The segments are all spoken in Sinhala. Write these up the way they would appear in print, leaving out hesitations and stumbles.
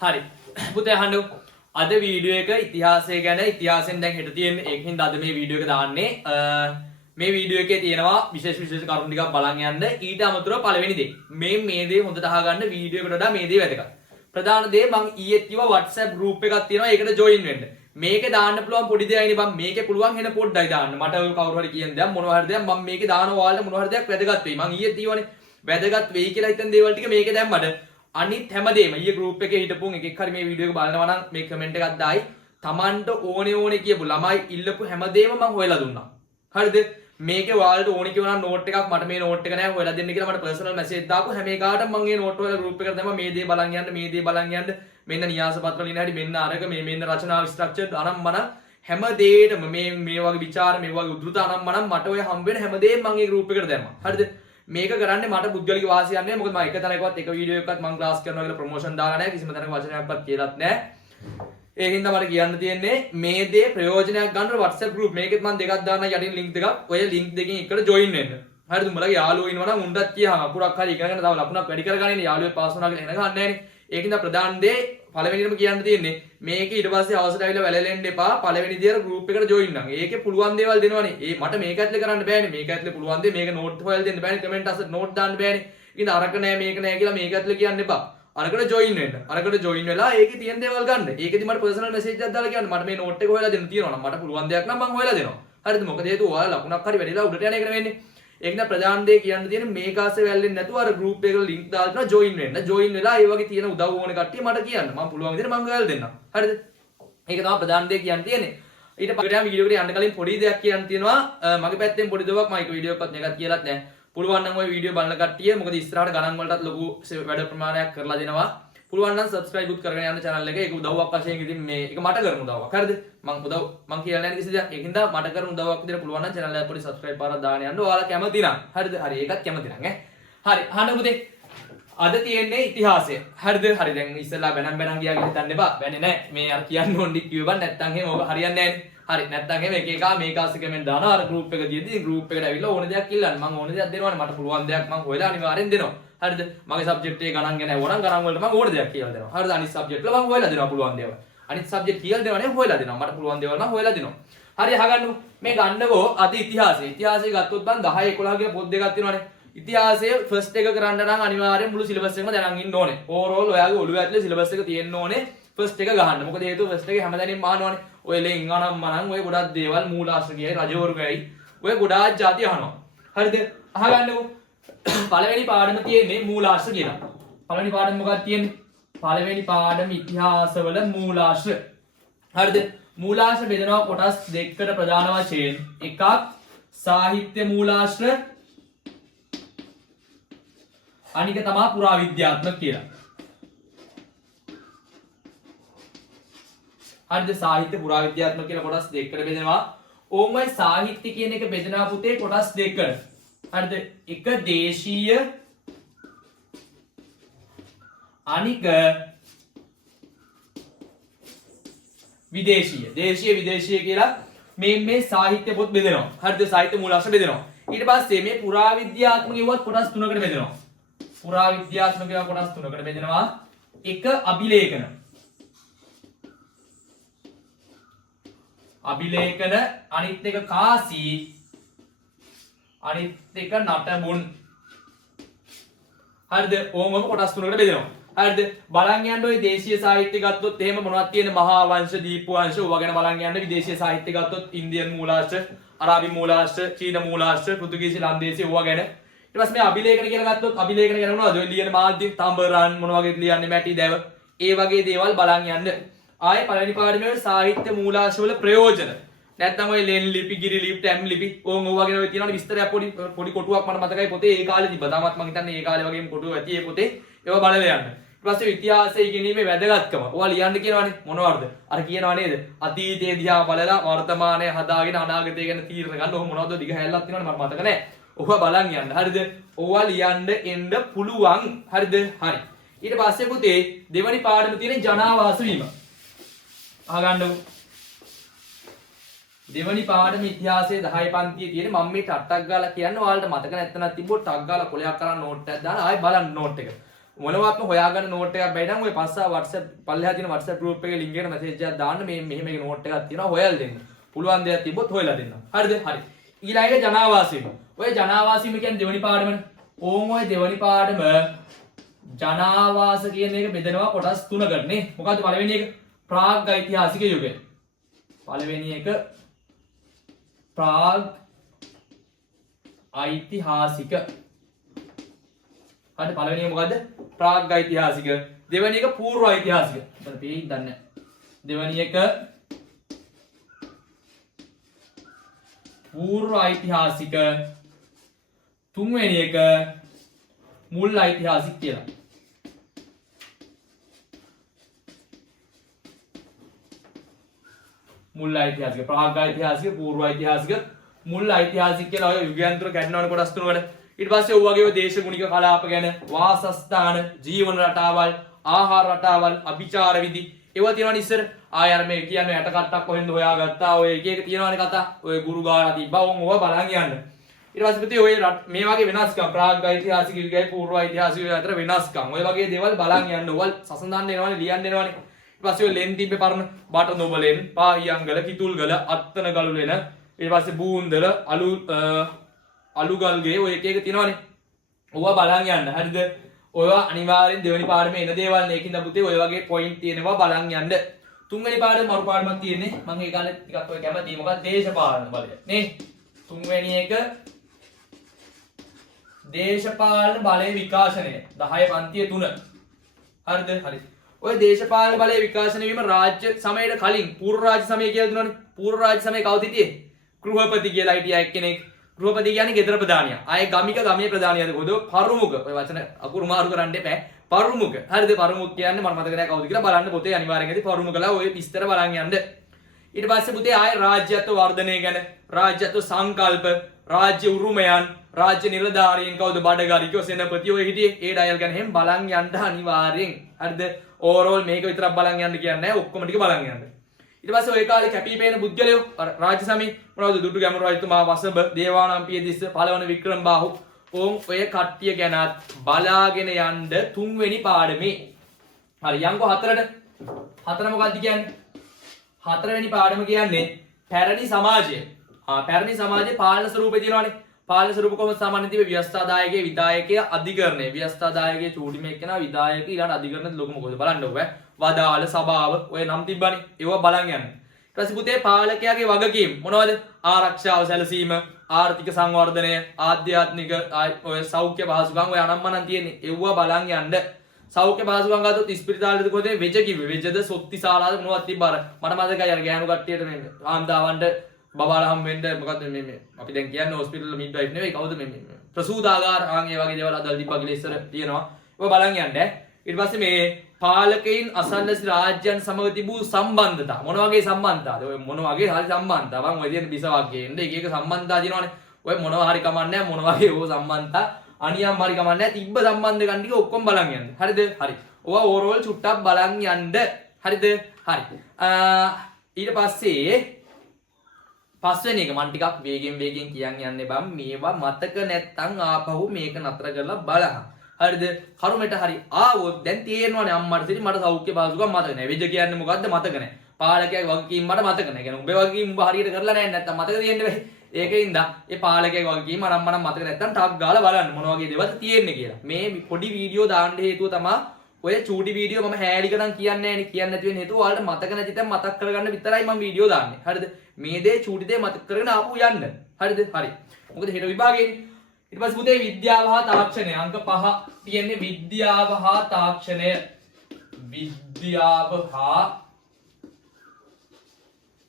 හරි පුතේ අහන්න අද වීඩියෝ එක ඉතිහාසය ගැන ඉතිහාසයෙන් දැන් හෙට තියෙන ඒකින් අද මේ වීඩියෝ එක දාන්නේ මේ වීඩියෝ එකේ තියෙනවා විශේෂ කරුණු ටිකක් බලන් යන්න ඊට අමතරව පළවෙනි දේ මේ දේ හොඳට අහගන්න වීඩියෝ එකට වඩා මේ දේ වැදගත් ප්‍රධාන දේ මම ඊයේ කිව්වා WhatsApp group එකක් තියෙනවා ඒකට join වෙන්න මේකේ දාන්න පුළුවන් පොඩි දෙයයිනේ බං මේකේ පුළුවන් වෙන පොඩ්ඩයි දාන්න මට ඔය කවුරු හරි කියන දෙයක් මොනවා හරි දෙයක් මම මේකේ දානවා ඔයාලට මොනවා හරි දෙයක් වැදගත් වෙයි මම ඊයේ දීවනේ වැදගත් වෙයි කියලා හිතන දේවල් ටික මේකේ දැම්මට අනිත් හැමදේම ඊයේ group එකේ හිටපුන් එකෙක් හරි මේ වීඩියෝ එක බලනවා නම් මේ කමෙන්ට් එකක් දායි තමන්ට ඕනේ කියපු ළමයි ඉල්ලපු හැමදේම මම හොයලා දුන්නා හරිද මේකේ ඔයාලට ඕනේ කියනවා නෝට් එකක් මට මේ නෝට් එක නෑ හොයලා දෙන්න කියලා මට පර්සනල් මැසේජ් දාපු හැම එකකටම මම මේ නෝට් වල group එකට දැම්මා මේ දේ බලන් යන්න මෙන්න න්‍යාස පත්‍ර ලියන හැටි මෙන්න අරක මෙන්න රචනාව ස්ට්‍රක්චර් අනම් මනම් හැම දෙයකටම මේ වගේ ਵਿਚාර මේ වගේ උද්දෘත අනම් මනම් මට ඔය හම්බ වෙන හැම දෙයක්ම මම මේ group එකට දැම්මා හරිද මේක කරන්නේ මට පුද්ගලික වාසියක් නෙවෙයි මොකද මම එක තැනකවත් එක වීඩියෝ එකක්වත් මම ක්ලාස් කරනවා කියලා ප්‍රොමෝෂන් දාලා නැහැ කිසිම තැනක වචනයක්වත් කියලාත් නැහැ ඒ හින්දා මට කියන්න තියෙන්නේ මේ දේ ප්‍රයෝජනයක් ගන්න WhatsApp group මේකෙත් මම දෙකක් දාන්න යටින් link දෙකක් ඔය link දෙකෙන් එකට join වෙන්න හරිද උඹලගේ යාළුවෝ ඉන්නවා නම් උන්ටත් කියහම අකුරක් හරි ඉගෙනගෙන තව ලකුණක් වැඩි කරගන්න යාළුවෝ පාස් වුණා කියලා එන ගන්න නැහැනේ ඒකින්ද ප්‍රධාන දේ පළවෙනිටම කියන්න තියෙන්නේ මේක ඊට පස්සේ අවසර ඇවිල්ලා වැළලෙන්න එපා පළවෙනි දියර group එකට join නම් ඒකේ පුළුවන් දේවල් දෙනවනේ ඒ මට මේක ඇතුලේ කරන්න බෑනේ මේක ඇතුලේ පුළුවන් දේ මේක note හොයලා දෙන්න බෑනේ comment අස්සට note දාන්න බෑනේ ඉතින් අරක නෑ මේක නෑ කියලා මේක ඇතුලේ කියන්න එපා අරකට join වෙන්න අරකට join වෙලා ඒකේ තියෙන දේවල් ගන්න ඒකෙදි මට personal message එකක් දාලා කියන්න මට මේ note එක හොයලා දෙන්න තියෙනවා නම් මට පුළුවන් දෙයක් නම් මම හොයලා දෙනවා හරිද මොකද හේතුව ඔයාලා ලකුණක් හරි වැඩිලා උඩට යන එක නෙවෙන්නේ ඒකද ප්‍රධාන දේ කියන්න තියෙන්නේ මේක ආසේ වැල්ලෙන්නේ නැතුව අර group එකට link දාලා තියෙනවා join වෙන්න join වෙලා ඒ වගේ තියෙන උදව් ඕන කට්ටිය මට කියන්න මම පුළුවන් විදිහට මම ඔයාලා දෙන්නම් හරිද ඒක තමයි ප්‍රධාන දේ කියන්න තියෙන්නේ ඊට පස්සේ වීඩියෝ එකට යන්න කලින් පොඩි දෙයක් කියන්න තියෙනවා මගේ පැත්තෙන් පොඩි දෙයක් මම ඒක වීඩියෝ එකක්වත් එකක් කියලාත් නැහැ පුළුවන් නම් ওই වීඩියෝ බලන කට්ටිය මොකද ඉස්සරහට ගණන් වලටත් ලොකු වැඩ ප්‍රමාණයක් කරලා දෙනවා පුළුවන් නම් subscribe උත් කරගෙන යන්න channel එක ඒක උදව්වක් වශයෙන් ඉතින් මේ ඒක මට කරන උදව්වක් හරිද මම කියලා නැහැ කිසි දෙයක් ඒකින්ද මට කරන උදව්වක් විදිහට පුළුවන් නම් channel එකට පොඩි subscribe පාරක් දාගෙන යන්න ඔයාලා කැමති නම් හරිද හරි ඒකත් කැමති නම් හරි අහන්න පුතේ අද තියෙන්නේ ඉතිහාසය හරිද හරි දැන් ඉස්සෙල්ලා බැනම් ගියාගෙන හිතන්න එපා බැන්නේ නැහැ මේ අර කියන්න ඕනේ කිව්වන් නැත්තම් එහෙම ඔබ හරියන්නේ නැහැ හරි නැත්තම් එහෙම එක මේක ආස කමෙන්ට් දානවා අර group එක දියදී group එකට ඇවිල්ලා ඕන දෙයක් ඉල්ලන්න මම ඕන දෙයක් දෙනවනේ මට පුළුවන් දෙයක් මම හොයලා අනිවාර්යෙන් දෙනවා හරිද මගේ සබ්ජෙක්ට් එකේ ගණන් ගැන ඕනම් ගණන් වලට මම ඕන දෙයක් කියලා දෙනවා හරිද අනිත් සබ්ජෙක්ට් වල මම හොයලා දෙනවා පුළුවන් දේවල් අනිත් සබ්ජෙක්ට් කියලා දෙනවා නේ හොයලා දෙනවා මට පුළුවන් දේවල් මම හොයලා දෙනවා හරි අහගන්නකො මේ ගන්නකො අද ඉතිහාසය ගත්තොත් බං 10 11 කියන පොත් දෙකක් තියෙනවානේ ඉතිහාසයේ ෆස්ට් එක කරන්න නම් අනිවාර්යෙන් මුළු සිලබස් එකම දැනන් ඉන්න ඕනේ ඕවරෝල් ඔයාගේ ඔළුව ඇතුලේ සිලබස් එක තියෙන්න ඕනේ ෆස්ට් එක ගහන්න මොකද හේතුව ෆස්ට් එකේ හැමදැනින්ම අහනවානේ ඔය ලෙන් අනම් මනම් ඔය ගොඩක් දේවල් මූලාශ්‍ර කියයි රජවරු කියයි ඔය ගොඩාක් ಜಾති අහනවා හරිද අහගන්නකො පළවෙනි පාඩම තියෙන්නේ මූලාශ්‍ර කියලා. පළවෙනි පාඩම මොකක්ද තියෙන්නේ? පළවෙනි පාඩම ඉතිහාසවල මූලාශ්‍ර. හරිද? මූලාශ්‍ර බෙදනවා කොටස් දෙකකට ප්‍රධාන වශයෙන්. එකක් සාහිත්‍ය මූලාශ්‍ර අනික තමයි පුරාවිද්‍යාත්මක කියලා. හරිද? සාහිත්‍ය පුරාවිද්‍යාත්මක කියලා කොටස් දෙකකට බෙදනවා. ඕමයි සාහිත්‍ය කියන එක බෙදනවා පුතේ කොටස් දෙකකට. හරිද එක දේශීය අනික විදේශීය කියලා මේ සාහිත්‍ය පොත් බෙදෙනවා හරිද සාහිත්‍ය මූලාශ්‍ර බෙදෙනවා ඊට පස්සේ මේ පුරාවිද්‍යාත්මක ඒවත් කොටස් තුනකට බෙදෙනවා පුරාවිද්‍යාත්මක ඒවා කොටස් තුනකට බෙදෙනවා එක අභිලේඛන අනිත් එක කාසී අනිත් එක නටබුන් හරිද ඕමම කොටස් තුනකට බෙදෙනවා හරිද බලන් යන්න ඔය දේශීය සාහිත්‍ය ගත්තොත් එහෙම මොනවද තියෙන්නේ මහා වංශ දීප වංශ ඔය ගැන බලන් යන්න විදේශීය සාහිත්‍ය ගත්තොත් ඉන්දියන් මූලාශ්‍ර අරාබි මූලාශ්‍ර චීන මූලාශ්‍ර පෘතුගීසි ලන්දේසි ඔය ගැන ඊට පස්සේ මේ අභිලේඛන කියලා ගත්තොත් අභිලේඛන ගැන මොනවද ඔය ලියන මාධ්‍ය තඹරන් මොන වගේද ලියන්නේ මැටි දැව ඒ වගේ දේවල් බලන් යන්න ආයේ පළවෙනි පාඩමේ සාහිත්‍ය මූලාශ්‍ර වල ප්‍රයෝජන නැත්නම් ඔය ලෙන් ලිපි ගිරි ලිපි ටැම් ලිපි ඕන් වගේ ඔය තියෙනවනේ විස්තරයක් පොඩි කොටුවක් මට මතකයි පොතේ ඒ කාලේ තිබ්බා. තාමත් මම හිතන්නේ ඒ කාලේ වගේම කොටුව ඇති ඒ පොතේ ඒවා බලලා යන්න. ඊට පස්සේ ඉතිහාසය ඉගෙනීමේ වැදගත්කම. ඔයා ලියන්න කියනවනේ මොනවද? අර කියනවා නේද? අතීතයේ දිහා බලලා වර්තමානය හදාගෙන අනාගතය ගැන තීරණ ගන්න. ඔහොම මොනවද දිග හැල්ලක් තියෙනවනේ මට මතක නැහැ. ඔවා බලන් යන්න. හරිද? ඔවා ලියන්න එන්න පුළුවන්. හරිද? හරි. ඊට පස්සේ පුතේ දෙවනි පාඩම තියෙන ජනාවාස වීම. අහගන්නකො දෙවනි පාඩම ඉතිහාසයේ 10 පන්තියේ තියෙන මම මේ ටට්ටක් ගාලා කියන්න ඔයාලට මතක නැත්නම් තිබ්බොත් ටක් ගාලා කොලයක් කරන් නෝට් එකක් දාලා ආයෙ බලන්න නෝට් එක. මොනවත්ම හොයාගන්න නෝට් එකක් බැයි නම් ඔය පස්සා WhatsApp පල්ලෙහා තියෙන WhatsApp group එකේ link එකට message එකක් දාන්න මේ මෙහෙම එක නෝට් එකක් තියෙනවා හොයලා දෙන්න. පුළුවන් දෙයක් තිබ්බොත් හොයලා දෙන්න. හරිද? හරි. ඊළඟට ජනාවාසීම. ඔය ජනාවාසීම කියන්නේ දෙවෙනි පාඩමනේ. ඕම් ඔය දෙවෙනි පාඩම ජනාවාස කියන එක බෙදනවා කොටස් තුනකට නේ. මොකද්ද පළවෙනි එක? ප්‍රාග් ඓතිහාසික යුගය. පළවෙනි එක ප්‍රාග් ඓතිහාසික. හරි පළවෙනි එක මොකද්ද? ප්‍රාග් ඓතිහාසික. දෙවෙනි එක පූර්ව ඓතිහාසික. මට පේන්නේ දන්නේ නැහැ. දෙවෙනි එක පූර්ව ඓතිහාසික. තුන්වෙනි එක මුල් ඓතිහාසික කියලා. මුල් ඓතිහාසික, ප්‍රාග් ඓතිහාසික, පූර්ව ඓතිහාසික, මුල් ඓතිහාසික කියලා ඔය යුගයන්තර කැඩනවනේ කොටස් තුනකට. ඊට පස්සේ ඔය වගේම දේශගුණික කලාප ගැන, වාසස්ථාන, ජීවන රටාවල්, ආහාර රටාවල්, අභිචාර විදි ඒවා තියෙනවනේ ඉස්සර. ආය අර මේ කියන්නේ යට කට්ටක් කොහෙන්ද හොයාගත්තා. ඔය එක එක තියෙනවනේ කතා. ඔය ගුරු ගාලා තිබ්බා. ඕවා බලන් යන්න. ඊට පස්සේ පුතේ ඔය මේ වගේ වෙනස්කම් ප්‍රාග් ඓතිහාසික යුගයයි පූර්ව ඓතිහාසික යුගය අතර වෙනස්කම්. ඔය වගේ දේවල් බලන් යන්න. ඔවල් සසඳන්න එනවනේ, ලියන්න එනවනේ. ඊට පස්සේ ඔය ලෙන් තිබ්බේ පරණ බටනොබලෙන්, පාහියන්ගල, කිතුල්ගල, අත්තන ගලුලෙන, ඊට පස්සේ බූන්දල, අලුගල්ගේ ඔය එක එක තියෙනවනේ. ඕවා බලන් යන්න. හරිද? ඔයවා අනිවාර්යෙන් දෙවෙනි පාඩමේ එන දේවල් නේ. ඒකින්ද පුතේ ඔය වගේ පොයින්ට් තියෙනවා බලන් යන්න. තුන්වෙනි පාඩම මරු පාඩමක් තියෙන්නේ. මම ඒ කාලේ ටිකක් ඔය කැමතියි. මොකක්ද? දේශපාලන බලය. නේ? තුන්වෙනි එක දේශපාලන බලයේ විකාශනය. 10 පන්තිය 3. හරිද? හරි. ඔය දේශපාලන බලයේ විකාශනය වීම රාජ්‍ය සමයට කලින් පූර්ව රාජ්‍ය සමය කියලා දුන්නානේ. පූර්ව රාජ්‍ය සමයේ කවුද හිටියේ? ගෘහපති කියලා හිටියා එක්කෙනෙක්. ගෘහපති කියන්නේ ගෙදර ප්‍රධානියා. ආයේ ගමේ ප්‍රධානියාද කොහොද? පරුමුඛ. ඔය වචන අකුරු මාරු කරන්න එපා. පරුමුඛ. හරිද? පරුමුඛ කියන්නේ මම මතක නැහැ කවුද කියලා බලන්න පොතේ අනිවාර්යෙන් ඇති පරුමුඛලා ඔය විස්තර බලන් යන්න. ඊට පස්සේ පුතේ ආයේ රාජ්‍යත්ව වර්ධනය ගැන, රාජ්‍යත්ව සංකල්ප, රාජ්‍ය උරුමයන්, රාජ්‍ය නිලධාරීන් කවුද? බඩගාරිකෝ, සෙනපති ඔය හිටියේ. ඒ ඩයල් ගැන හැම බලන් යන්න අනිවාර්යෙන්. හරිද? ඕවරෝල් මේක විතරක් බලන් යන්න කියන්නේ නැහැ. ඔක්කොම ටික බලන් යන්න. ඊට පස්සේ ඔය කාලේ කැපිපේන පුද්ගලයෝ රාජ්‍ය සමයේ මොනවද? දුටු ගැමුණු රජතුමා, වසඹ, දේවානම්පියතිස්ස, පළවන වික්‍රමබාහු ඕම් ඔය කට්ටිය ගැනත් බලාගෙන යන්න තුන්වෙනි පාඩමේ. හරි යන්කෝ හතරට. හතර මොකක්ද කියන්නේ? හතරවෙනි පාඩම කියන්නේ පැරණි සමාජය. පැරණි සමාජයේ පාලන ස්වරූපේ තියෙනවානේ. පාලන ස්වරූප කොහොමද සාමාන්‍යයෙන් තිබේ? ව්‍යවස්ථාදායකයේ, විධායකයේ, අධිකරණයේ. ව්‍යවස්ථාදායකයේ චූටි මේක කෙනා, විධායකයේ ඊළඟ අධිකරණයේ ලොකු මොකද බලන්නකෝ. වදාළ සභාව ඔය නම් තිබ්බනේ. ඒවා බලන් යන්න. ඊට පස්සේ පුතේ පාලකයාගේ වගකීම් මොනවද? ආරක්ෂාව සැලසීම, ආර්ථික සංවර්ධනය, ආධ්‍යාත්මික ඔය සෞඛ්‍ය පහසුකම් ඔය අනම්මනම් තියෙන්නේ. ඒවා බලන් යන්න. සෞඛ්‍ය පහසුකම් ගත්තොත් ඉස්පිරිතාලෙද කොහෙද වෙජ කිව්වේ? වෙජද සොත්ති ශාලාද මොනවද තිබ්බ අර මට මතකයි අර ගෑනු කට්ටියට මේ ආම්දාවන්ට බබාලා හම් වෙන්න මොකද්ද මේ අපි දැන් කියන්නේ හොස්පිටල් මිඩ්වයිෆ් නෙවෙයි කවුද මේ ප්‍රසූදාගාර ආන් ඒ වගේ දේවල් අදල් තිබ්බා කියලා ඉස්සර තියෙනවා. ඒක බලන් යන්න. ඊට පස්සේ මේ පාලකයින් අසල්වැසි රාජ්‍යයන් සමග තිබූ සම්බන්ධතා මොන වගේ සම්බන්ධතාවද? ඔය මොන වගේ හරි සම්බන්ධතාවක් ඔය තියෙන බිසවක් ගේන්න එක එක සම්බන්ධතා තියෙනවානේ. ඔය මොනවා හරි කමන්නේ මොන වගේ ඕ සම්බන්ධතා අනියම් හරි කමන්නේ තිබ්බ සම්බන්ධ ගන්න ටික ඔක්කොම බලන් යන්න. හරිද? හරි. ඔවා ඕවරෝල් චුට්ටක් බලන් යන්න. හරිද? හරි. ඊට පස්සේ පස්වෙනි එක මම ටිකක් වේගෙන් කියන්න යන්නේ බම් මේවා මතක නැත්තම් ආපහු මේක නතර කරලා බලන්න. හරිද? කරුමෙට හරි ආවොත් දැන් තේරෙනවානේ අම්මට සිටි මට සෞඛ්‍ය පහසුකම් මතක නැහැ. වෙජ කියන්නේ මොකද්ද මතක නැහැ. පාලකයාගේ වගකීම් මට මතක නැහැ. කියන්නේ උඹේ වගකීම් උඹ හරියට කරලා නැහැ නැත්තම් මතක තියෙන්න බෑ. ඒකින්ද ඒ පාලකයාගේ වගකීම් අනම්මනම් මතක නැත්තම් ටක් ගාලා බලන්න මොන වගේ දේවල්ද තියෙන්නේ කියලා. මේ පොඩි වීඩියෝ දාන්න හේතුව තමයි ඔය චූටි වීඩියෝ මම හැලිකටන් කියන්නේ නැහැ නේ. කියන්නේ නැති වෙන හේතුව ඔයාලට මතක නැති තැන් මතක් කරගන්න විතරයි මම වීඩියෝ දාන්නේ. හරිද? මේ දේ චූටි දේ මතක කරගෙන ආපහු යන්න. හරිද? හරි. මොකද හෙට විභාගයේ ඊට පස්සේ පුතේ විද්‍යාව හා තාක්ෂණය අංක 5 තියෙන්නේ විද්‍යාව හා තාක්ෂණය. විද්‍යාව හා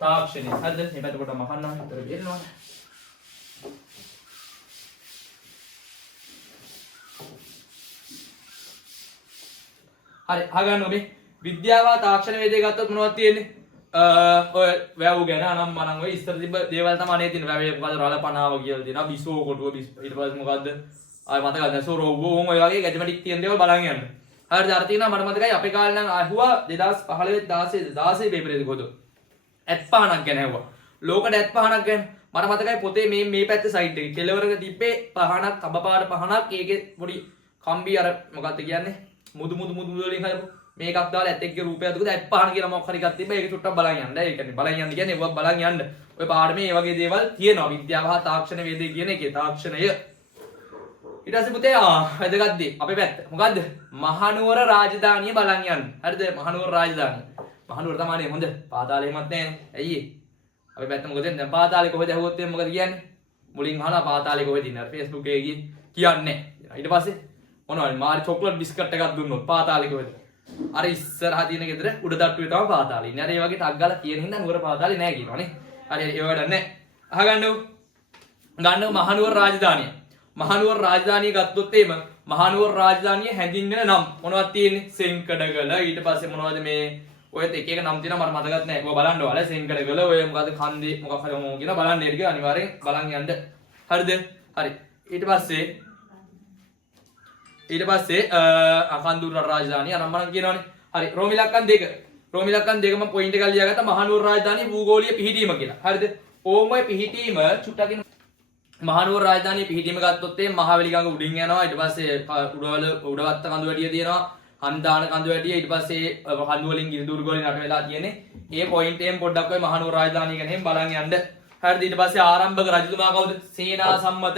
තාක්ෂණය. හරිද? මේ පැත්ත කොට මහන්න විතර වෙනවා. හරි අහගන්න ඔබේ විද්‍යාව හා තාක්ෂණ වේදේ ගත්තොත් මොනවද තියෙන්නේ? ඔය වැව් ගැන අනම් මනම් ඔය ඉස්සර තිබ්බ දේවල් තමයි අනේ තියෙන වැවේ මොකද රළපනාව කියලා තියෙනවා බිසෝ කොටුව ඊට පස්සේ මොකද්ද ආය මතකද සෝරෝවෝ ඔය වගේ ගැජමැටික් තියෙන දේවල් බලන් යන්න. හරිද? අර තියෙනවා මට මතකයි අපේ කාලේ නම් අහුවා 2015 16 පේපරේදී කොහොද ඇත් පහනක් ගැන ඇහුවා. ලෝකෙට ඇත් පහනක් ගැන මට මතකයි පොතේ මේ පැත්තේ සයිඩ් එකේ කෙළවරක තිබ්බේ පහනක් කබපාට පහනක් ඒකේ පොඩි කම්බි අර මොකද්ද කියන්නේ මුදු වලින් හදපු මේකක් දාලා ඇත්තෙක්ගේ රූපයක් දුක ඇත් පහන කියලා මොකක් හරි එකක් තිබ්බ ඒක චුට්ටක් බලන් යන්න. ඒ කියන්නේ බලන් යන්න කියන්නේ ඒවා බලන් යන්න. ඔය පාඩමේ මේ වගේ දේවල් තියෙනවා. විද්‍යාව හා තාක්ෂණ වේදේ කියන එකේ තාක්ෂණය. ඊට පස්සේ පුතේ වැදගත් දේ අපේ පැත්ත. මොකද්ද? මහනුවර රාජධානිය බලන් යන්න. හරිද? මහනුවර රාජධානිය. මහනුවර තමයි හොඳ. පාතාලේ එමත් නැහැ. ඇයි ඒ? අපේ පැත්ත මොකද දැන් පාතාලේ කොහෙද ඇහුවොත් එම් මොකද කියන්නේ? මුලින් අහලා පාතාලේ කොහෙද ඉන්නේ? අර Facebook එකේ ගියේ කියන්නේ. ඊට පස්සේ මොනවද? මාරි චොක්ලට් බිස්කට් එකක් දුන්නොත් පාතාලේ කොහෙද? අර ඉස්සරහා තියෙන ගෙදර උඩ තට්ටුවේ තමයි පාතාලේ ඉන්නේ. අර ඒ වගේ ටක් ගාලා කියන හින්දා නුවර පාතාලේ නැහැ කියනවනේ. හරි ඒ වැඩක් නැහැ. අහගන්නව. ගන්නව මහනුවර රාජධානිය. මහනුවර රාජධානිය ගත්තොත් එimhe මහනුවර රාජධානිය හැඳින්වෙන නම් මොනවද තියෙන්නේ? සෙන්කඩගල ඊට පස්සේ මොනවද මේ ඔය එක එක නම් තියෙනවා මට මතකත් නැහැ. ඔය බලන්න ඕල සෙන්කඩගල ඔය මොකද කන්දේ මොකක් හරි මොකක් කියන බලන්න ඒක අනිවාර්යෙන් බලන් යන්න. හරිද? හරි. ඊට පස්සේ අකන්දුර රාජධානිය අනම්මනම් කියනවනේ. හරි. රෝම ඉලක්කම් 2. රෝම ඉලක්කම් 2 මම පොයින්ට් එකක් ලියාගත්තා මහනුවර රාජධානිය භූගෝලීය පිහිටීම කියලා. හරිද? ඕමයි පිහිටීම චුට්ටකින් මහනුවර රාජධානිය පිහිටීම ගත්තොත් ඒ මහවැලි ගඟ උඩින් යනවා. ඊට පස්සේ උඩවත්ත කඳු වැටිය තියෙනවා. හන්දාන කඳු වැටිය ඊට පස්සේ කඳු වලින් ගිරිදුරු වලින් රට වෙලා තියෙන්නේ. ඒ පොයින්ට් එකෙන් පොඩ්ඩක් ඔය මහනුවර රාජධානිය ගැන බලන් යන්න. හරිද? ඊට පස්සේ ආරම්භක රජතුමා කවුද? සේනා සම්මත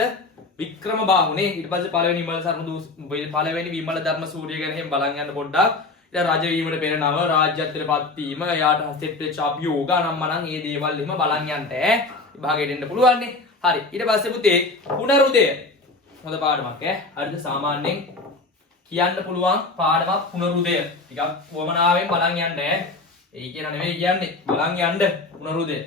වික්‍රමබාහුනේ. ඊට පස්සේ පළවෙනි විමල ධර්ම සූරිය ගැන බලන් යන්න පොඩ්ඩක්. ඊට රජ වීමට පෙර නම රාජ්‍යත්වයට පත් වීම එයාට හස්තෙත් වෙච්ච අභියෝග අනම්මනම් මේ දේවල් එහෙම බලන් යන්න විභාගයට එන්න පුළුවන් නේ. හරි. ඊට පස්සේ පුතේ පුනරුදය. හොඳ පාඩමක් ඈ. හරිද? සාමාන්‍යයෙන් කියන්න පුළුවන් පාඩමක් පුනරුදය. ටිකක් වමනාවෙන් බලන් යන්න ඈ. ඒ කියන නෙවෙයි කියන්නේ. බලන් යන්න පුනරුදය.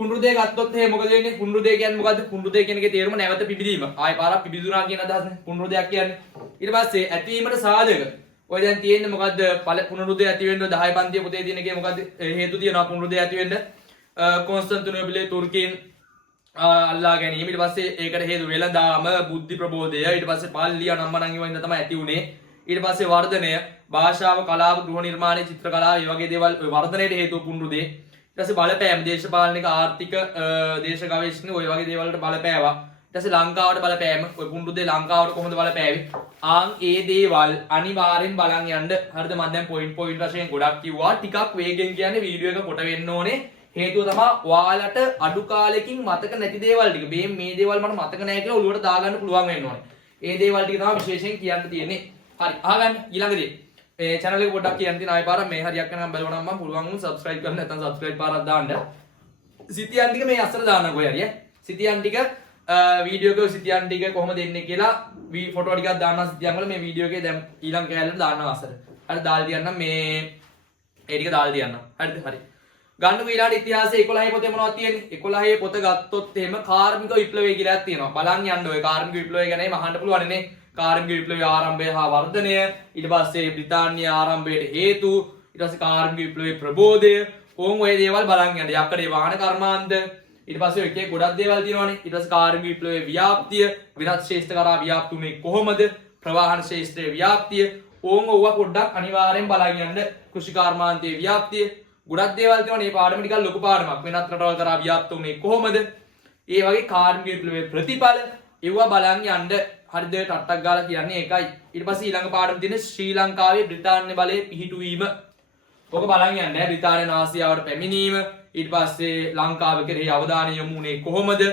පුනරුදය ගත්තොත් එහෙනම් මොකද වෙන්නේ? පුනරුදය කියන්නේ මොකද්ද? පුනරුදය කියන එකේ තේරුම නැවත පිබිදීම. ආයෙ පාරක් පිබිදුනා කියන අදහසනේ. පුනරුදයක් කියන්නේ. ඊට පස්සේ ඇතිවීමට සාධක. ඔය දැන් තියෙන්නේ මොකද්ද? පුනරුදය ඇති වෙන්න 10 පන්තිය පුතේ තියෙන එකේ මොකද්ද? හේතු තියෙනවා පුනරුදය ඇති වෙන්න. කොන්ස්ටන්ටිනෝපලේ තුර්කීන් අල්ලා ගැනීම ඊට පස්සේ ඒකට හේතු වෙළඳාම බුද්ධි ප්‍රබෝධය ඊට පස්සේ පල්ලිය නම්මනම් ඒවා ඉඳන් තමයි ඇති උනේ ඊට පස්සේ වර්ධනය භාෂාව කලාව ගෘහ නිර්මාණය චිත්‍ර කලාව මේ වගේ දේවල් වර්ධනයට හේතු පුනරුදේ ඊට පස්සේ බලපෑම් දේශපාලනික ආර්ථික දේශ ගවේෂණ ඔය වගේ දේවල් වලට බලපෑවා ඊට පස්සේ ලංකාවට බලපෑම ඔය පුනරුදේ ලංකාවට කොහොමද බලපෑවේ ආන් ඒ දේවල් අනිවාර්යෙන් බලන් යන්න හරිද මම දැන් පොයින්ට් වශයෙන් ගොඩක් කිව්වා ටිකක් වේගෙන් කියන්නේ වීඩියෝ එක කොට වෙන්න ඕනේ හේතුව තමයි ඔයාලට අඩු කාලෙකින් මතක නැති දේවල් ටික මේ දේවල් මට මතක නැහැ කියලා ඔළුවට දාගන්න පුළුවන් වෙන්න ඕනේ. ඒ දේවල් ටික තමයි විශේෂයෙන් කියන්න තියෙන්නේ. හරි අහගන්න ඊළඟදී මේ channel එක පොඩ්ඩක් කියන්න තියෙන ආයෙ පාරක් මේ හරියක් කරනම් බලවනම් මම පුළුවන් වුණ subscribe කරන්න නැත්නම් subscribe පාරක් දාන්න. සිතියන් ටික මේ අස්සට දාන්න කොහේ හරි සිතියන් ටික වීඩියෝ එකේ සිතියන් ටික කොහොමද එන්නේ කියලා ෆොටෝ ටිකක් දාන්න සිතියන් වල මේ වීඩියෝ එකේ දැන් ඊළඟ කැලේට දාන්න අස්සට. හරි දාලා තියන්නම් මේ ඒ ටික දාලා තියන්නම්. හරිද? හරි. ගන්නකො ඊළඟ ඉතිහාසයේ 11 පොතේ මොනවද තියෙන්නේ 11 පොත ගත්තොත් එහෙම කාර්මික විප්ලවය කියලා එකක් තියෙනවා බලන් යන්න ඔය කාර්මික විප්ලවය ගැනම අහන්න පුළුවන් නේ කාර්මික විප්ලවයේ ආරම්භය හා වර්ධනය ඊට පස්සේ බ්‍රිතාන්‍ය ආරම්භයට හේතු ඊට පස්සේ කාර්මික විප්ලවයේ ප්‍රබෝධය ඕම් ඔය දේවල් බලන් යන්න යක්කඩේ වාහන කර්මාන්ත ඊට පස්සේ එකේ ගොඩක් දේවල් තියෙනවානේ ඊට පස්සේ කාර්මික විප්ලවයේ ව්‍යාප්තිය විරත් ශ්‍රේෂ්ඨ කරා ව්‍යාප්ති උනේ කොහොමද ප්‍රවාහන ශ්‍රේෂ්ඨයේ ව්‍යාප්තිය ඕම් ඔව්වා පොඩ්ඩක් අනිවාර්යෙන් බලන් යන්න කෘෂි කර්මාන්තයේ ව්‍යාප්තිය ගොඩක් දේවල් තියෙනවා මේ පාඩම ටිකක් ලොකු පාඩමක් වෙනත් රටවල් කරා ව්‍යාප්ත උනේ කොහොමද ඒ වගේ කාර්මික විප්ලවයේ ප්‍රතිඵල ඒවා බලන් යන්න හරිද ටට්ටක් ගාලා කියන්නේ ඒකයි ඊට පස්සේ ඊළඟ පාඩම තියෙන්නේ ශ්‍රී ලංකාවේ බ්‍රිතාන්‍ය බලයේ පිහිටුවීම ඔක බලන් යන්න බ්‍රිතාන්‍ය නාසියාවට පැමිණීම ඊට පස්සේ ලංකාව කෙරෙහි අවධානය යොමු උනේ කොහොමද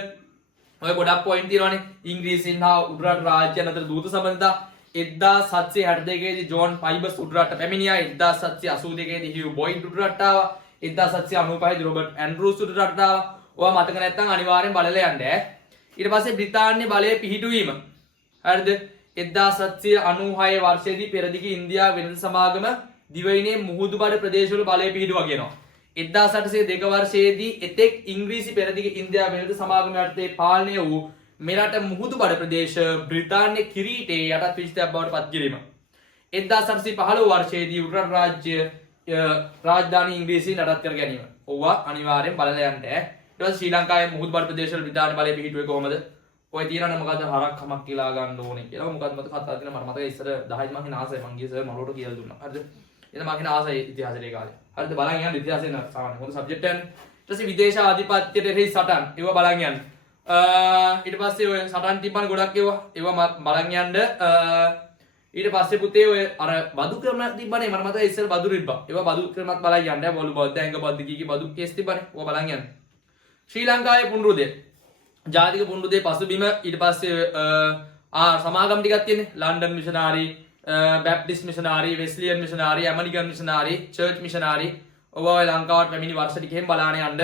ඔය ගොඩක් පොයින්ට් තියෙනවානේ ඉංග්‍රීසින් හා උඩරට රාජ්‍යයන් අතර දූත සම්බන්ධතා 1762 දී ජෝන් ෆයිබර්ස් උඩරට පැමිණියා 1782 දී හියු බොයිඩ් උඩරට ආවා 1795 දී රොබර්ට් ඇන්ඩ්‍රූස් උඩරට ආවා ඔයා මතක නැත්නම් අනිවාර්යෙන් බලලා යන්න ඊට පස්සේ බ්‍රිතාන්‍ය බලයේ පිහිටුවීම හරිද 1796 වර්ෂයේදී පෙරදිග ඉන්දියාව වෙළඳ සමාගම දිවයිනේ මුහුදුබඩ ප්‍රදේශවල බලය පිහිටුවා කියනවා 1802 වර්ෂයේදී එතෙක් ඉංග්‍රීසි පෙරදිග ඉන්දියාව වෙළඳ සමාගම යටතේ පාලනය වූ මෙරට මුහුදුබඩ ප්‍රදේශ බ්‍රිතාන්‍ය කිරීටයේ යටත් විජිතයක් බවට පත් කිරීම 1815 වර්ෂයේදී උඩරට රාජ්‍ය රාජධානී ඉංග්‍රීසියෙන් නඩත් කර ගැනීම. ඕවා අනිවාර්යෙන් බලලා යන්න ඈ. ඊට පස්සේ ශ්‍රී ලංකාවේ මුහුදුබඩ ප්‍රදේශවල බ්‍රිතාන්‍ය බලය පිහිටුවේ කොහොමද? ඔය තියනවනේ මොකද්ද හරක් කමක් කියලා ගන්න ඕනේ කියලා. මොකද්ද මට කතා තියෙන මට මතකයි ඉස්සර 10 මම නාසයි මං ගිය සර් මලුවට කියලා දුන්නා. හරිද? එහෙනම් මම නාසයි ඉතිහාසයේ කාලේ. හරිද බලන් යන්න ඉතිහාසයෙන් සාමාන්‍ය හොඳ සබ්ජෙක්ට් එකක්. ඊට පස්සේ විදේශ ආධිපත්‍යයට එරෙහි සටන් ඒවා බලන් යන්න. ඊට පස්සේ ඔය සටන් තිබ්බන ගොඩක් ඒවා බලන් යන්න ඊට පස්සේ පුතේ ඔය අර බදු ක්‍රම තිබ්බනේ මම මතකයි ඉස්සෙල් බදු රිබ්බා. ඒවා බදු ක්‍රමත් බලන් යන්න. බොළු බද්ද ඇඟ බද්ද කීකී බදු කේස් තිබ්බනේ. ඕවා බලන් යන්න. ශ්‍රී ලංකාවේ පුනරුදය. ජාතික පුනරුදය පසුබිම ඊට පස්සේ සමාගම් ටිකක් තියෙන්නේ. London missionary, Baptist missionary, Wesleyan missionary, American missionary, church missionary. ඔවා ලංකාවට පැමිණි වර්ෂ ටිකෙන් බලාන යන්න.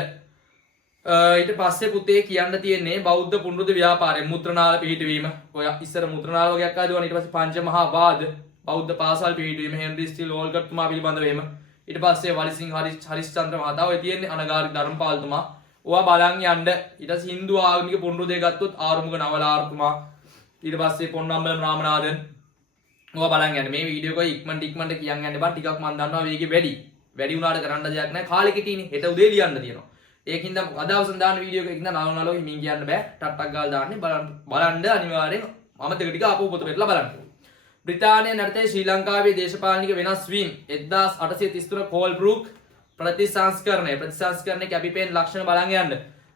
ඊට පස්සේ පුතේ කියන්න තියෙන්නේ බෞද්ධ පුනරුදය ව්‍යාපාරය මුද්‍රණාල පිහිටවීම. ඔය ඉස්සර මුද්‍රණාල වගේක් ආදවන. ඊට පස්සේ පංච මහා වාද බෞද්ධ පාසල් පිහිටවීම හෙන්රි ස්ටිල් ඕල්කට් තුමා පිළිබඳව එහෙම. ඊට පස්සේ වලිසිංහ හරිස්චන්ද්‍ර මහතා ඔය තියෙන්නේ අනගාරි ධර්මපාල තුමා. ඔවා බලන් යන්න. ඊට පස්සේ හින්දු ආගමික පුනරුදය ගත්තොත් ආරුමුග නවලාර තුමා. ඊට පස්සේ පොන්නම්බලම් රාමනාදන්. ඔවා බලන් යන්න. මේ වීඩියෝ එක ඉක්මනට කියන් යන්න බෑ. ටිකක් මම දන්නවා වේගෙ වැඩි. වැඩි වුණාට කරන්න දෙයක් නැහැ. කාලෙ කෙටිනේ. හෙට උදේ ලියන්න තියෙනවා. ඒකින්ද අද අවසන් දාන වීඩියෝ එකකින්ද නලවනලෝ හිමින් කියන්න බෑ. ටට්ටක් ගාලා දාන්නේ බලන්න අනිවාර්යෙන් අමතක ටික ආපහු පොත පෙරලා බලන්න. බ්‍රිතාන්‍ය නඩතේ ශ්‍රී ලංකාවේ දේශපාලනික වෙනස් වීම 1833 කෝල්බ්‍රූක් ප්‍රතිසංස්කරණය කැපිපෙන ලක්ෂණ බලන් යන්න.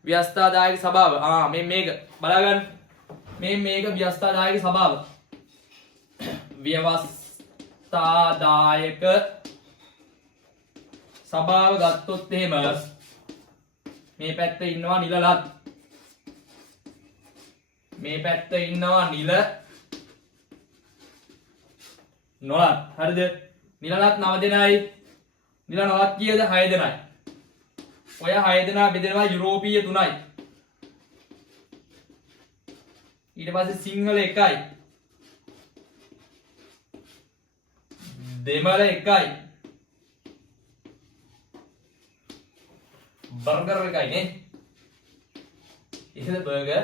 ව්‍යවස්ථාදායක සභාව මේක බලාගන්න. මේක ව්‍යවස්ථාදායක සභාව. ව්‍යවස්ථාදායක සභාව ගත්තොත් එහෙම මේ පැත්තේ ඉන්නවා නිලලත්. මේ පැත්තේ ඉන්නවා නිල නොලත්. හරිද? නිලලත් 9 දෙනයි. නිල නොලත් කීයද? 6 දෙනයි. ඔය 6 දෙනා බෙදෙනවා යුරෝපීය 3යි. ඊට පස්සේ සිංහල 1යි. දෙමළ 1යි. බර්ගර් එකයි නේ. ඉතින් බර්ගර්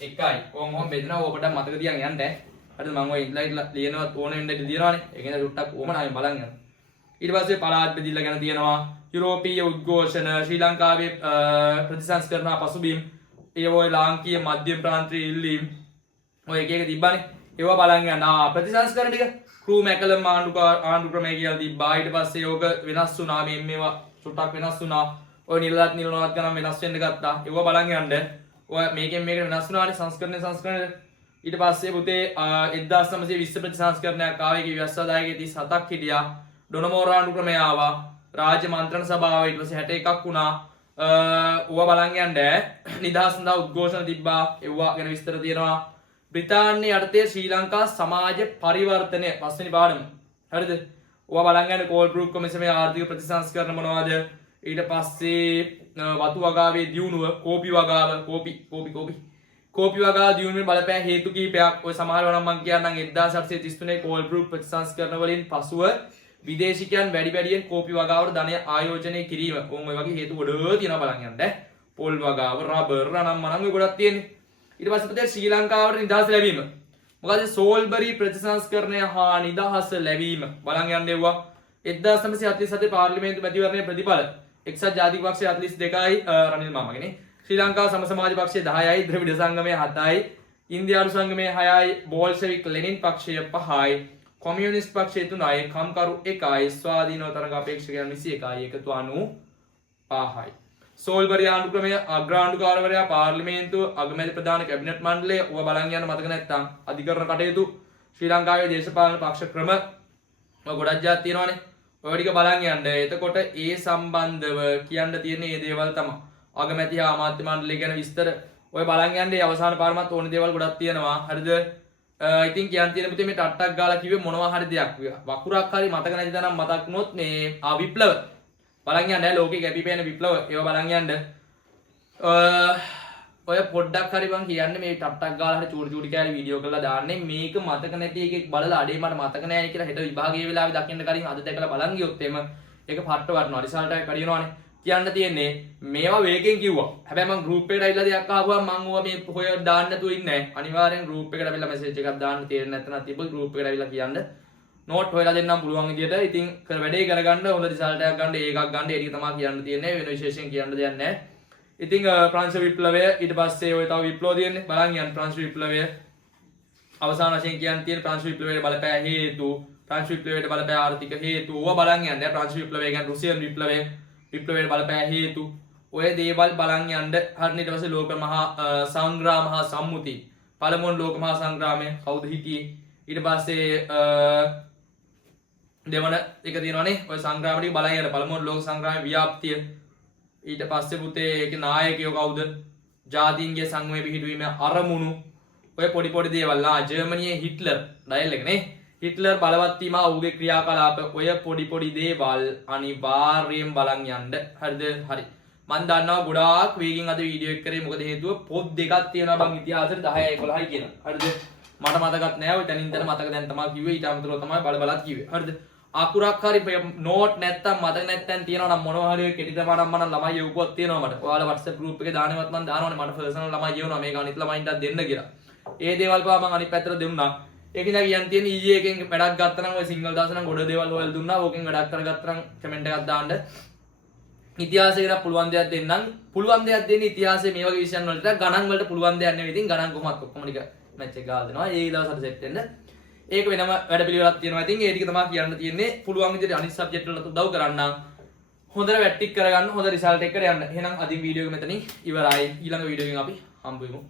එකයි. කොහොම බෙදනවා ඔබට මතක තියන් යන්න. හරිද? මම ඔය ඉන්ලයිට් ලියනවා ඕන වෙන්න ඉඩ තියෙනවානේ. ඒකෙන් රුට්ටක් ඕමනාවෙන් බලන් යන්න. ඊට පස්සේ පළාත් බෙදිල්ල ගැන තියෙනවා. යුරෝපීය උද්ඝෝෂණ, ශ්‍රී ලංකාවේ ප්‍රතිසංස්කරණ පසුබිම්, ඒ ඔය ලාංකීය මධ්‍යම ප්‍රාන්තීය ඉල්ලීම් ඔය එක එක තිබ්බනේ. ඒවා බලන් යන්න. ප්‍රතිසංස්කරණ ටික ක්‍රූ මැකලම් ආණ්ඩු ක්‍රමය කියලා තිබ්බා. ඊට පස්සේ ඕක වෙනස් වුණා. මේවා චුට්ටක් වෙනස් වුණා. ඔය නිලලත් නිලනවත් ගණන් වෙනස් වෙන්න ගත්තා. ඒවා බලන් යන්න. ඔය මේකෙන් මේකට වෙනස් වුණානේ සංස්කරණය. ඊට පස්සේ පුතේ 1920 ප්‍රතිසංස්කරණයක් ආවේ. ඒකේ ව්‍යවස්ථාදායකයේ 37ක් හිටියා. ඩොනමෝර ආණ්ඩු ක්‍රමය ආවා. රාජ්‍ය මන්ත්‍රණ සභාව ඊට පස්සේ 61ක් වුණා. ඕවා බලන් යන්න. නිදහස් සඳහා උද්ඝෝෂණ තිබ්බා. ඒවා ගැන විස්තර තියෙනවා. බ්‍රිතාන්‍ය යටතේ ශ්‍රී ලංකා සමාජ පරිවර්තනය පස්වෙනි පාඩම. හරිද? ඕවා බලන් යන්න. කෝල්බ්‍රූක් කොමිසමේ ආර්ථික ප්‍රතිසංස්කරණ මොනවද? ඊට පස්සේ වතු වගාවේ දියුණුව, කෝපි වගාව, කෝපි වගාව දියුණුවේ බලපෑ හේතු කිහිපයක්. ඔය සමහරව නම් මම කියන්නම් 1833 කෝල්බ්‍රූක් ප්‍රතිසංස්කරණ වලින් පසුව විදේශිකයන් වැඩියෙන් කෝපි වගාවට ධනය ආයෝජනය කිරීම. ඔය වගේ හේතු ගොඩ තියෙනවා බලන් යන්න. පොල් වගාව, රබර්, රණම් මනම් ඔය ගොඩක් තියෙන්නේ. ඊට පස්සේ පුතේ ශ්‍රී ලංකාවට නිදහස ලැබීම. මොකද සෝල්බරි ප්‍රතිසංස්කරණය හා නිදහස ලැබීම බලන් යන්න එවුවා. 1947 පාර්ලිමේන්තු මැතිවරණයේ ප්‍රතිඵල එක්සත් ජාතික පක්ෂය 42යි රනිල් මාමගේනේ. ශ්‍රී ලංකා සම සමාජ පක්ෂය 10යි, ද්‍රවිඩ සංගමය 7යි, ඉන්දියානු සංගමය 6යි, බෝල්ෂෙවික් ලෙනින් පක්ෂය 5යි, කොමියුනිස්ට් පක්ෂය 3යි, කම්කරු 1යි, ස්වාධීනව තරඟ අපේක්ෂකයන් 21යි, එකතු 95යි. සෝල්බරි ආණ්ඩු ක්‍රමය අග්‍රාණ්ඩුකාරවරයා පාර්ලිමේන්තුව අගමැති ප්‍රධාන කැබිනට් මණ්ඩලය ඔය බලන් යන මතක නැත්නම් අධිකරණ කටයුතු ශ්‍රී ලංකාවේ දේශපාලන පක්ෂ ක්‍රම ඔය ගොඩක් જાත් තියෙනවානේ. ඔය ටික බලන් යන්න. එතකොට ඒ සම්බන්ධව කියන්න තියෙන මේ දේවල් තමයි. අගමැති හා අමාත්‍ය මණ්ඩලය ගැන විස්තර ඔය බලන් යන්න. ඒ අවසාන පාරමත් ඕන දේවල් ගොඩක් තියෙනවා. හරිද? ඉතින් කියන්න තියෙන පුතේ මේ ටට්ටක් ගාලා කිව්වේ මොනවා හරි දෙයක්. වකුරක් හරි මතක නැති තරම් මතක් වුණොත් මේ විප්ලව බලන් යන්න. ලෝකේ කැපිපෙන විප්ලව ඒවා බලන් යන්න. ඔය පොඩ්ඩක් හරි මං කියන්නේ මේ ටට්ටක් ගාලා හරි චූටි කෑලි වීඩියෝ කරලා දාන්නේ. මේක මතක නැති එකෙක් බලලා අඩේ මට මතක නැහැ කියලා හෙට විභාගයේ වෙලාවේ දකින්න කලින් අද දැකලා බලන් ගියොත් එම ඒක පට්ට වටනවා. රිසල්ට් එක කඩිනවනේ. කියන්න තියෙන්නේ මේවා වේගෙන් කිව්වා. හැබැයි මං ගෲප් එකට ඇවිල්ලා දෙයක් අහුවා මං ඕවා මේ හොය දාන්න නැතුව ඉන්නේ නැහැ. අනිවාර්යෙන් ගෲප් එකට ඇවිල්ලා මෙසේජ් එකක් දාන්න තේරෙන්නේ නැත්නම් තිබ්බ ගෲප් එකට ඇවිල්ලා කියන්න. නෝට් හොයලා දෙන්නම් පුළුවන් විදියට. ඉතින් වැඩේ කරගන්න හොඳ රිසල්ට් එකක් ගන්න ඒකක් ගන්න ඒ ටික තමයි කියන්න තියෙන්නේ. වෙන විශේෂයෙන් කියන්න දෙයක් නැහැ. ඉතින් ප්‍රංශ විප්ලවය ඊට පස්සේ ඔය තව විප්ලව තියෙන්නේ. බලන් යන්න ප්‍රංශ විප්ලවය අවසාන වශයෙන් කියන්න තියෙන ප්‍රංශ විප්ලවයට බලපෑ හේතු, ප්‍රංශ විප්ලවයට බලපෑ ආර්ථික හේතු ඕවා බලන් යන්න. ප්‍රංශ විප්ලවය කියන්නේ රුසියන් විප්ලවය, විප්ලවයට බලපෑ හේතු ඔය දේවල් බලන් යන්න. හරියට ඊට පස්සේ ලෝක මහා සංග්‍රාම හා සම්මුති. පළමුවන ලෝක මහා සංග්‍රාමය කවුද හිටියේ? ඊට පස්සේ දෙවන එක තියෙනවානේ ඔය සංග්‍රාම ටික බලන් යන්න. පළමුව ලෝක සංග්‍රාමයේ ව්‍යාප්තිය. ඊට පස්සේ පුතේ ඒකේ නායකයෝ කවුද? ජාතීන්ගේ සංගමයේ පිහිටුවීම අරමුණු. ඔය පොඩි පොඩි දේවල්. ජර්මනියේ හිට්ලර් ඩයල් එක නේ. හිට්ලර් බලවත් වීම ඔහුගේ ක්‍රියාකලාප ඔය පොඩි පොඩි දේවල් අනිවාර්යයෙන් බලන් යන්න. හරිද? හරි. මම දන්නවා ගොඩාක් වේගෙන් අද වීඩියෝ එක කරේ. මොකද හේතුව පොත් දෙකක් තියෙනවා බං ඉතිහාසෙට 10යි 11යි කියන. හරිද? මට මතකත් නෑ. ඔය තනින් තන මතක දැන් තමයි කිව්වේ. ඊට අමතරව තමයි බලත් කිව්වේ. හරිද? අකුරක් හරි නෝට් නැත්තම් මතක නැත්තම් තියෙනවා නම් මොනවා හරි කෙටි තමානම් මම ළමයි යවුවත් තියෙනවා මට. ඔයාලා WhatsApp group එකේ දානවත් මම දානවනේ මට පර්සනල් ළමයි යවනවා මේක අනිත් ළමයින්ටත් දෙන්න කියලා. ඒ දේවල් පවා මම අනිත් පැත්තට දෙන්නා. ඒකින කියන් තියෙන ඊයේ එකෙන් වැඩක් ගත්තා නම් ඔය සිංගල් දාස නම් ගොඩ දේවල් හොයලා දුන්නා. ඕකෙන් වැඩක් කරගත්තා නම් කමෙන්ට් එකක් දාන්න. ඉතිහාසයට පුළුවන් දෙයක් දෙන්නම්. පුළුවන් දෙයක් දෙන්නේ ඉතිහාසයේ මේ වගේ විෂයන් වලට ගණන් වලට පුළුවන් දෙයක් නෙවෙයි. ඉතින් ගණන් කොහොමත් ඔක්කොම ටික මැච් එක ගාලා දෙනවා. ඒ දවසට සෙට් වෙන්න. ඒක වෙනම වැඩ පිළිවෙලක් තියෙනවා. ඉතින් ඒ ටික තමයි කියන්න තියෙන්නේ. පුළුවන් විදිහට අනිත් සබ්ජෙක්ට් වලට උදව් කරන්න. හොඳට වැට්ටික් කරගන්න. හොඳ රිසල්ට් එකකට යන්න. එහෙනම් අදින් වීඩියෝ එක මෙතනින් ඉවරයි. ඊළඟ වීඩියෝ එකෙන් අපි හම්බ වෙමු.